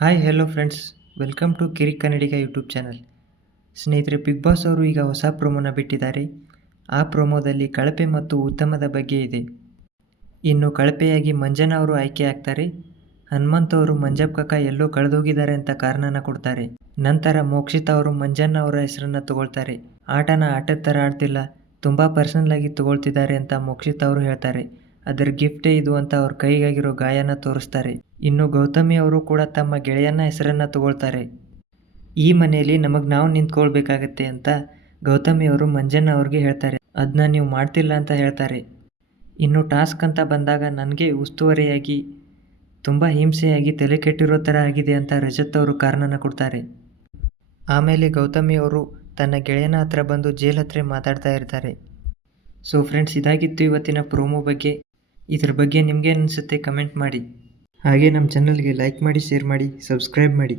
Hi hello friends, welcome to Kirik Kannadiga YouTube channel. ಸ್ನೇಹಿತರೆ, Bigg Boss ಅವರು ಈಗ ಹೊಸ ಪ್ರೊಮೋನ ಬಿಟ್ಟಿದ್ದಾರೆ. ಆ ಪ್ರೊಮೋದಲ್ಲಿ ಕಳಪೆ ಮತ್ತು ಉತ್ತಮದ ಬಗ್ಗೆ ಇದೆ. ಇನ್ನು ಕಳಪೆಯಾಗಿ ಮಂಜಣ್ಣ ಅವರು ಆಯ್ಕೆ ಆಗ್ತಾರೆ. ಹನುಮಂತ್ ಅವರು ಮಂಜಪ್ಪ ಕಾಕ ಎಲ್ಲೋ ಕಳೆದೋಗಿದ್ದಾರೆ ಅಂತ ಕಾರಣನ ಕೊಡ್ತಾರೆ. ನಂತರ ಮೋಕ್ಷಿತಾ ಅವರು ಮಂಜಣ್ಣ ಅವರ ಹೆಸರನ್ನ ತಗೊಳ್ತಾರೆ. ಆಟನ ಆಟದ ಥರ ಆಡ್ತಿಲ್ಲ, ತುಂಬ ಪರ್ಸನಲ್ ಆಗಿ ತಗೊಳ್ತಿದ್ದಾರೆ ಅಂತ ಮೋಕ್ಷಿತಾ ಅವರು ಹೇಳ್ತಾರೆ. ಅದರ ಗಿಫ್ಟೇ ಇದು ಅಂತ ಅವ್ರ ಕೈಗಾಗಿರೋ ಗಾಯನ ತೋರಿಸ್ತಾರೆ. ಇನ್ನು ಗೌತಮಿ ಅವರು ಕೂಡ ತಮ್ಮ ಗೆಳೆಯನ ಹೆಸರನ್ನ ತಗೊಳ್ತಾರೆ. ಈ ಮನೆಯಲ್ಲಿ ನಮಗೆ ನಾವು ನಿಂತ್ಕೊಳ್ಬೇಕಾಗತ್ತೆ ಅಂತ ಗೌತಮಿ ಅವರು ಮಂಜಣ್ಣ ಅವ್ರಿಗೆ ಹೇಳ್ತಾರೆ. ಅದನ್ನ ನೀವು ಮಾಡ್ತಿಲ್ಲ ಅಂತ ಹೇಳ್ತಾರೆ. ಇನ್ನು ಟಾಸ್ಕ್ ಅಂತ ಬಂದಾಗ ನನಗೆ ಉಸ್ತುವಾರಿಯಾಗಿ ತುಂಬ ಹಿಂಸೆಯಾಗಿ ತಲೆ ಕೆಟ್ಟಿರೋ ಥರ ಆಗಿದೆ ಅಂತ ರಜತ್ ಅವರು ಕಾರಣನ ಕೊಡ್ತಾರೆ. ಆಮೇಲೆ ಗೌತಮಿ ಅವರು ತನ್ನ ಗೆಳೆಯನ ಹತ್ರ ಬಂದು ಜೇಲ್ ಹತ್ರ ಮಾತಾಡ್ತಾ ಇರ್ತಾರೆ. ಸೊ ಫ್ರೆಂಡ್ಸ್, ಇದಾಗಿತ್ತು ಇವತ್ತಿನ ಪ್ರೋಮೋ ಬಗ್ಗೆ. ಇದ್ರ ಬಗ್ಗೆ ನಿಮ್ಗೇನು ಅನಿಸುತ್ತೆ ಕಮೆಂಟ್ ಮಾಡಿ. ಹಾಗೆ ನಮ್ಮ ಚಾನಲ್ಗೆ ಲೈಕ್ ಮಾಡಿ, ಶೇರ್ ಮಾಡಿ, ಸಬ್ಸ್ಕ್ರೈಬ್ ಮಾಡಿ.